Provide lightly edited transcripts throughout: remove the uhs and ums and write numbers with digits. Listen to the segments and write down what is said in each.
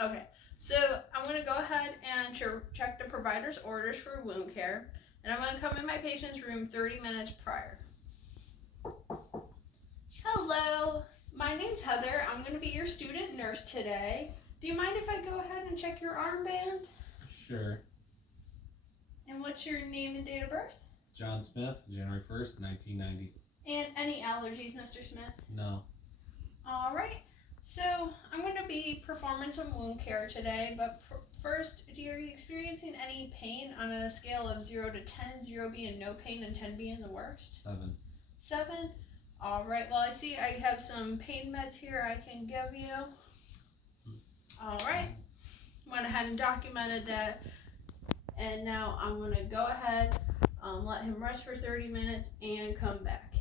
Okay, so I'm going to go ahead and check the provider's orders for wound care, and I'm going to come in my patient's room 30 minutes prior. Hello, my name's Heather. I'm going to be your student nurse today. Do you mind if I go ahead and check your armband? Sure. And what's your name and date of birth? John Smith, January 1st, 1990. And any allergies, Mr. Smith? No. All right. So I'm going to be performing some wound care today, but first, are you experiencing any pain on a scale of 0 to 10, 0 being no pain and 10 being the worst? 7. 7? All right. Well, I see I have some pain meds here I can give you. All right. Went ahead and documented that. And now I'm going to go ahead, let him rest for 30 minutes and come back.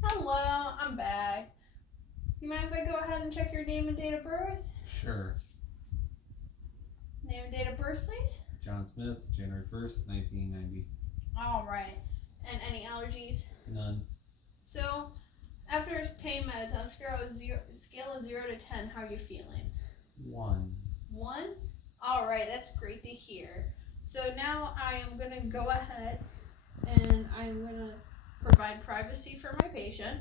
Hello, I'm back. You mind if I go ahead and check your name and date of birth? Sure. Name and date of birth, please. John Smith, January 1st, 1990. All right. And any allergies? None. So, after his pain meds, on a scale of 0 to 10, how are you feeling? 1. 1? All right, that's great to hear. So now I am going to go ahead and I'm going to provide privacy for my patient.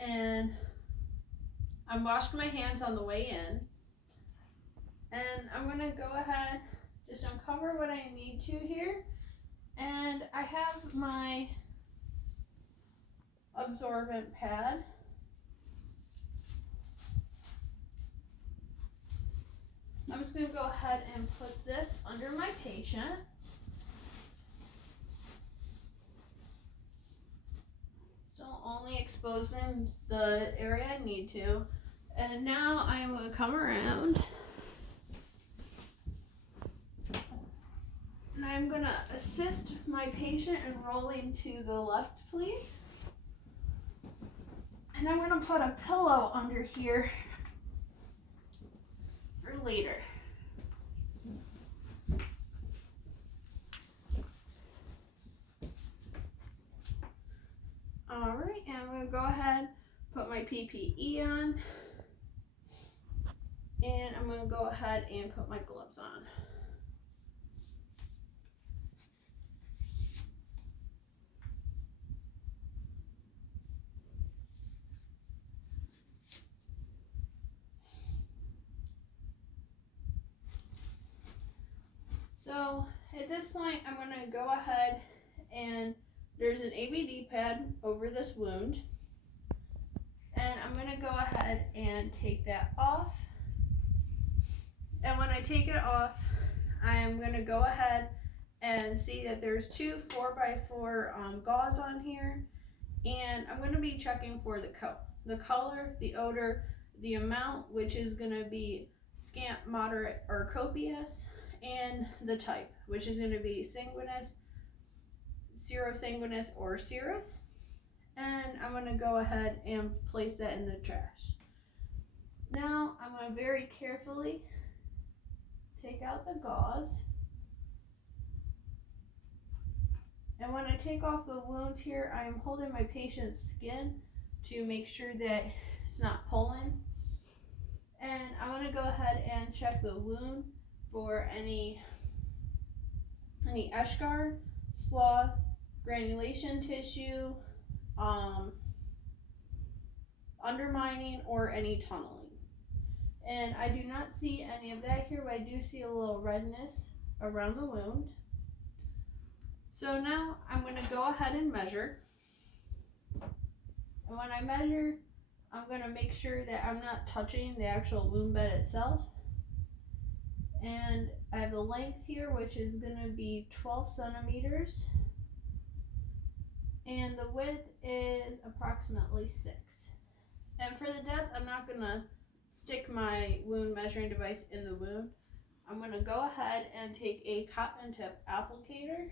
And I'm washing my hands on the way in. And I'm going to go ahead, just uncover what I need to here. And I have my absorbent pad. I'm just going to go ahead and put this under my patient. Still only exposing the area I need to. And now I'm going to come around. And I'm going to assist my patient in rolling to the left, please. And I'm going to put a pillow under here for later. Alright, and I'm going to go ahead, put my PPE on. And I'm going to go ahead and put my gloves on. So at this point, I'm going to go ahead and there's an ABD pad over this wound. And I'm going to go ahead and take that off. And when I take it off, I'm going to go ahead and see that there's two 4x4 gauze on here. And I'm going to be checking for the color, the odor, the amount, which is going to be scant, moderate, or copious, and the type, which is going to be sanguinous, serosanguinous, or serous. And I'm going to go ahead and place that in the trash. Now I'm going to very carefully take out the gauze. And when I take off the wound here, I am holding my patient's skin to make sure that it's not pulling. And I'm going to go ahead and check the wound for any eschar, slough, granulation tissue, undermining, or any tunneling. And I do not see any of that here, but I do see a little redness around the wound. So now I'm going to go ahead and measure. And when I measure, I'm going to make sure that I'm not touching the actual wound bed itself. And I have the length here, which is going to be 12 centimeters. And the width is approximately 6. And for the depth, I'm not going to stick my wound measuring device in the wound. I'm going to go ahead and take a cotton tip applicator.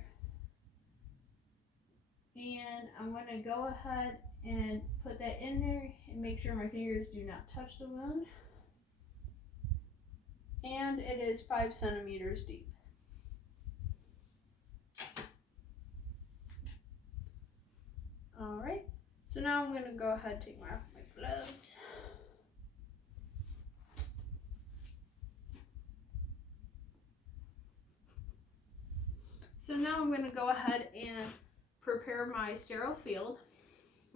And I'm going to go ahead and put that in there and make sure my fingers do not touch the wound. And it is 5 centimeters deep. Alright, so now I'm going to go ahead and take off my gloves. now I'm going to go ahead and prepare my sterile field.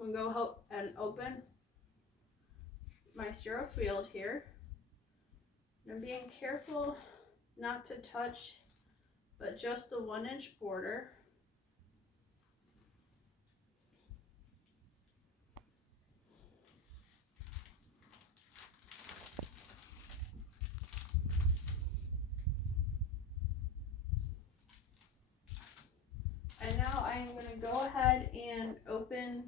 I'm going to go and open my sterile field here. I'm being careful not to touch but just the 1-inch border. And now I am going to go ahead and open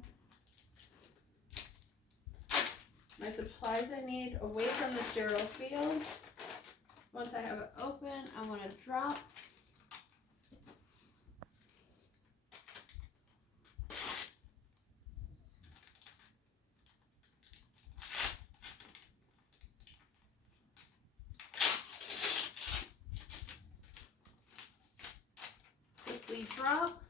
my supplies I need away from the sterile field. Once I have it open, I'm going to drop quickly drop.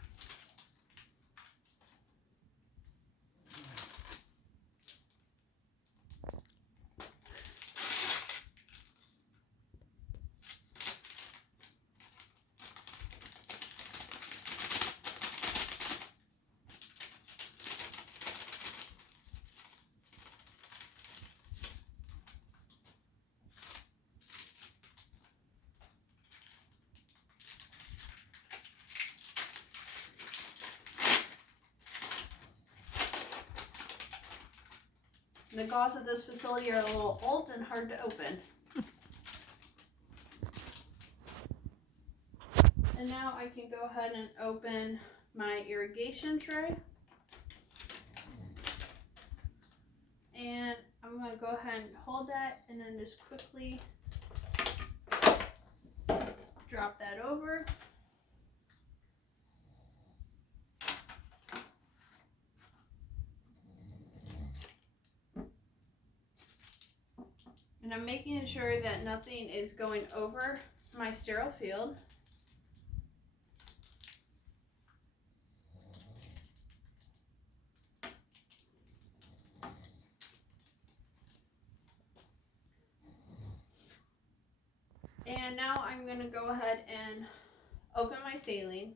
The gauze at this facility are a little old and hard to open. And now I can go ahead and open my irrigation tray. And I'm going to go ahead and hold that and then just quickly drop that over. And I'm making sure that nothing is going over my sterile field. And now I'm going to go ahead and open my saline.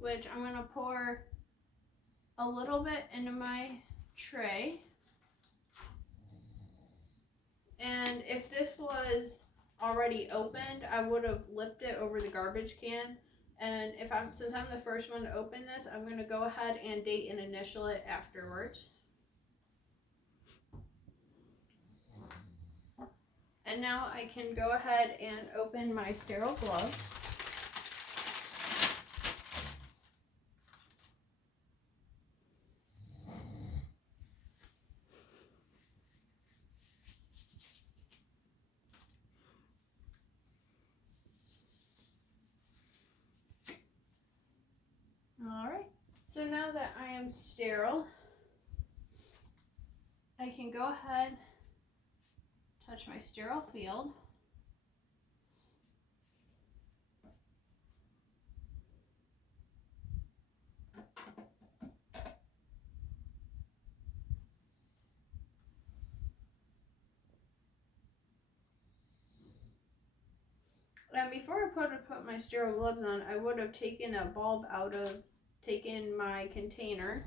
Which I'm going to pour a little bit into my tray. And if this was already opened, I would have lipped it over the garbage can. And since I'm the first one to open this, I'm going to go ahead and date and initial it afterwards. And now I can go ahead and open my sterile gloves. Alright, so now that I am sterile, I can go ahead, touch my sterile field. And before I put my sterile gloves on, I would have taken a bulb taken my container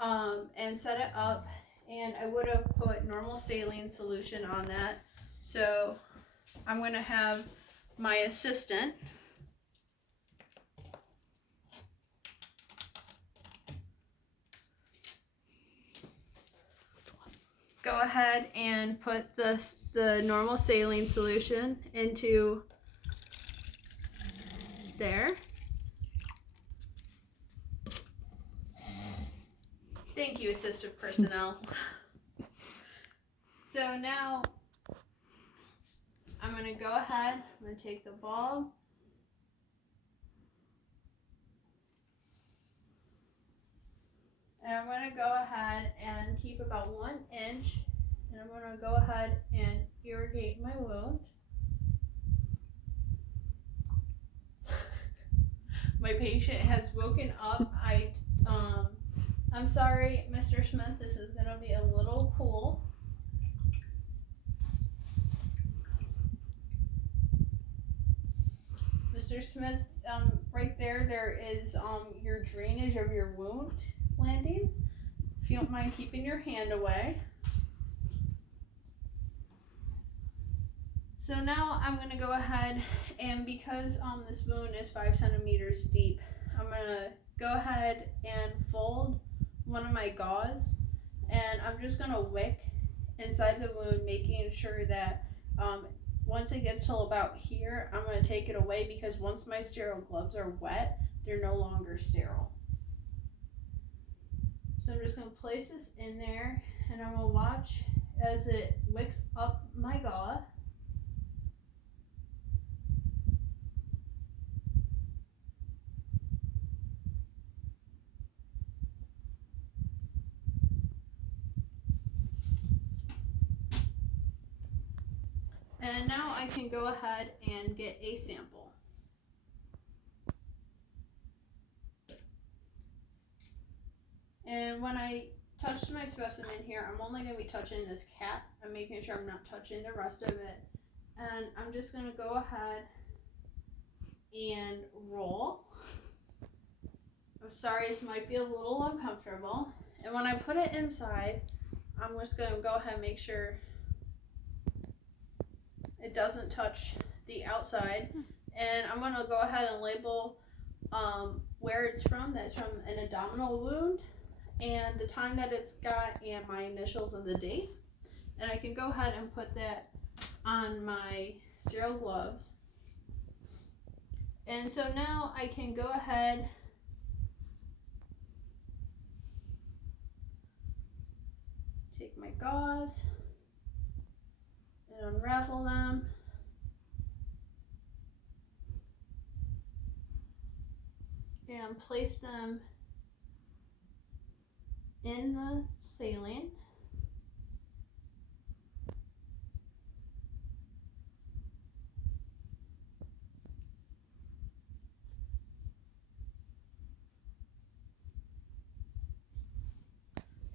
and set it up, and I would have put normal saline solution on that. So I'm going to have my assistant go ahead and put the normal saline solution into there. Thank you, assistive personnel. So now I'm going to go ahead, I'm going to take the bulb, and I'm going to go ahead and keep about 1 inch, and I'm going to go ahead and irrigate my wound. My patient has woken up. I I'm sorry, Mr. Smith, this is gonna be a little cool. Mr. Smith, right there is your drainage of your wound landing. If you don't mind keeping your hand away. So now I'm gonna go ahead and because this wound is 5 centimeters deep, I'm gonna go ahead and fold one of my gauze, and I'm just gonna wick inside the wound, making sure that once it gets till about here, I'm gonna take it away because once my sterile gloves are wet, they're no longer sterile. So I'm just gonna place this in there, and I'm gonna watch as it wicks up my gauze. And now I can go ahead and get a sample. And when I touch my specimen here, I'm only going to be touching this cap. I'm making sure I'm not touching the rest of it. And I'm just going to go ahead and roll. I'm sorry, this might be a little uncomfortable. And when I put it inside, I'm just going to go ahead and make sure it doesn't touch the outside, and I'm going to go ahead and label where it's from. That's from an abdominal wound, and the time that it's got, and my initials and the date. And I can go ahead and put that on my sterile gloves. And so now I can go ahead take my gauze and unravel them. And place them in the saline.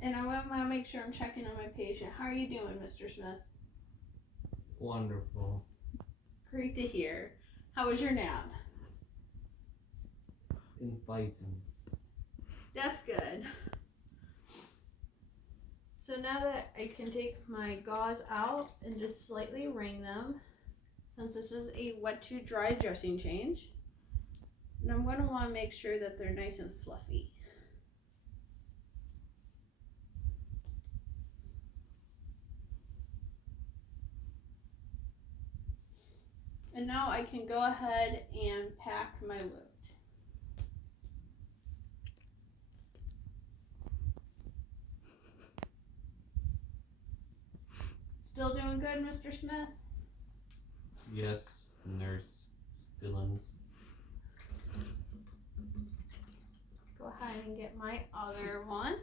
And I want to make sure I'm checking on my patient. How are you doing, Mr. Smith? Wonderful. Great to hear. How was your nap? Inviting. That's good. So now that I can take my gauze out and just slightly wring them, since this is a wet to dry dressing change, and I'm going to want to make sure that they're nice and fluffy. And now I can go ahead and pack my wound. Still doing good, Mr. Smith? Yes, Nurse Stillins. Go ahead and get my other one.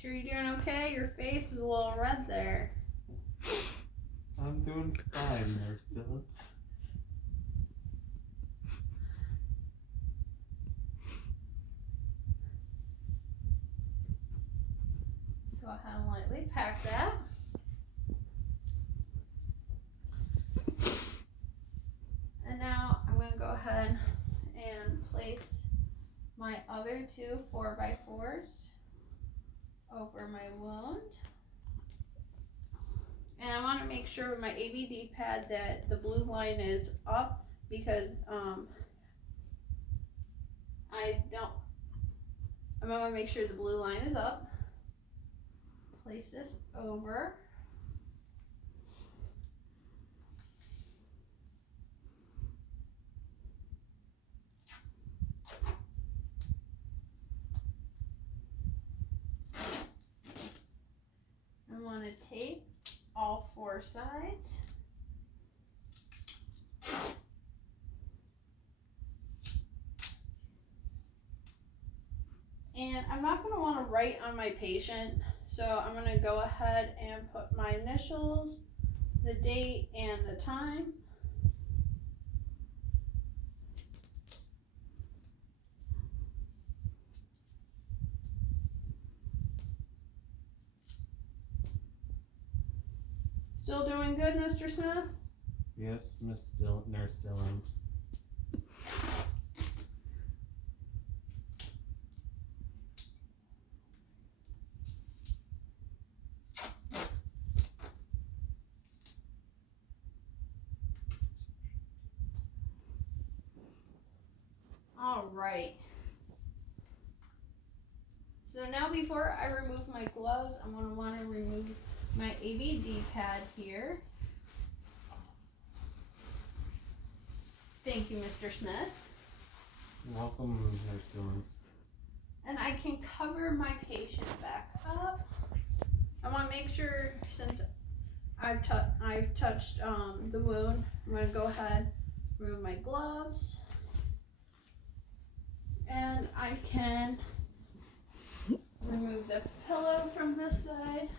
Sure you're doing okay? Your face is a little red there. I'm doing fine, Nurse Stillins. Go ahead and lightly pack that. And now I'm going to go ahead and place my other two 4x4s over my wound. And I want to make sure with my ABD pad that the blue line is up because I'm going to make sure the blue line is up. Place this over. I want to tape all 4 sides. And I'm not going to want to write on my patient, so I'm going to go ahead and put my initials, the date, and the time. Still doing good, Mr. Smith? Yes, Nurse Dillons. All right. So now before I remove my gloves, I'm going to want to remove my ABD pad here. Thank you, Mr. Smith. Welcome, Nurse Dillons. And I can cover my patient back up. I want to make sure, since I've touched the wound, I'm going to go ahead, remove my gloves. And I can remove the pillow from this side.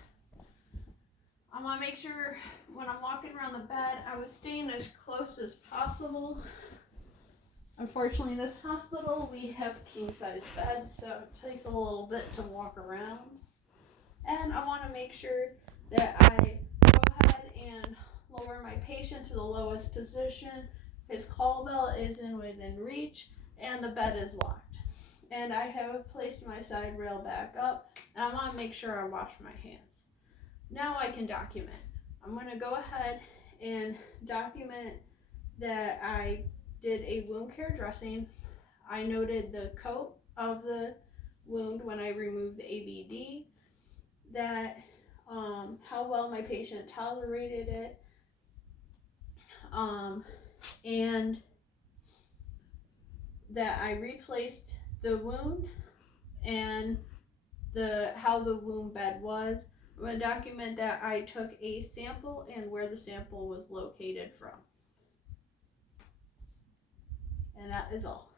I want to make sure when I'm walking around the bed, I was staying as close as possible. Unfortunately, in this hospital, we have king-size beds, so it takes a little bit to walk around. And I want to make sure that I go ahead and lower my patient to the lowest position. His call bell is within reach, and the bed is locked. And I have placed my side rail back up, and I want to make sure I wash my hands. Now I can document. I'm going to go ahead and document that I did a wound care dressing. I noted the coat of the wound when I removed the ABD, that how well my patient tolerated it, and that I replaced the wound and how the wound bed was. I'm going to document that I took a sample and where the sample was located from. And that is all.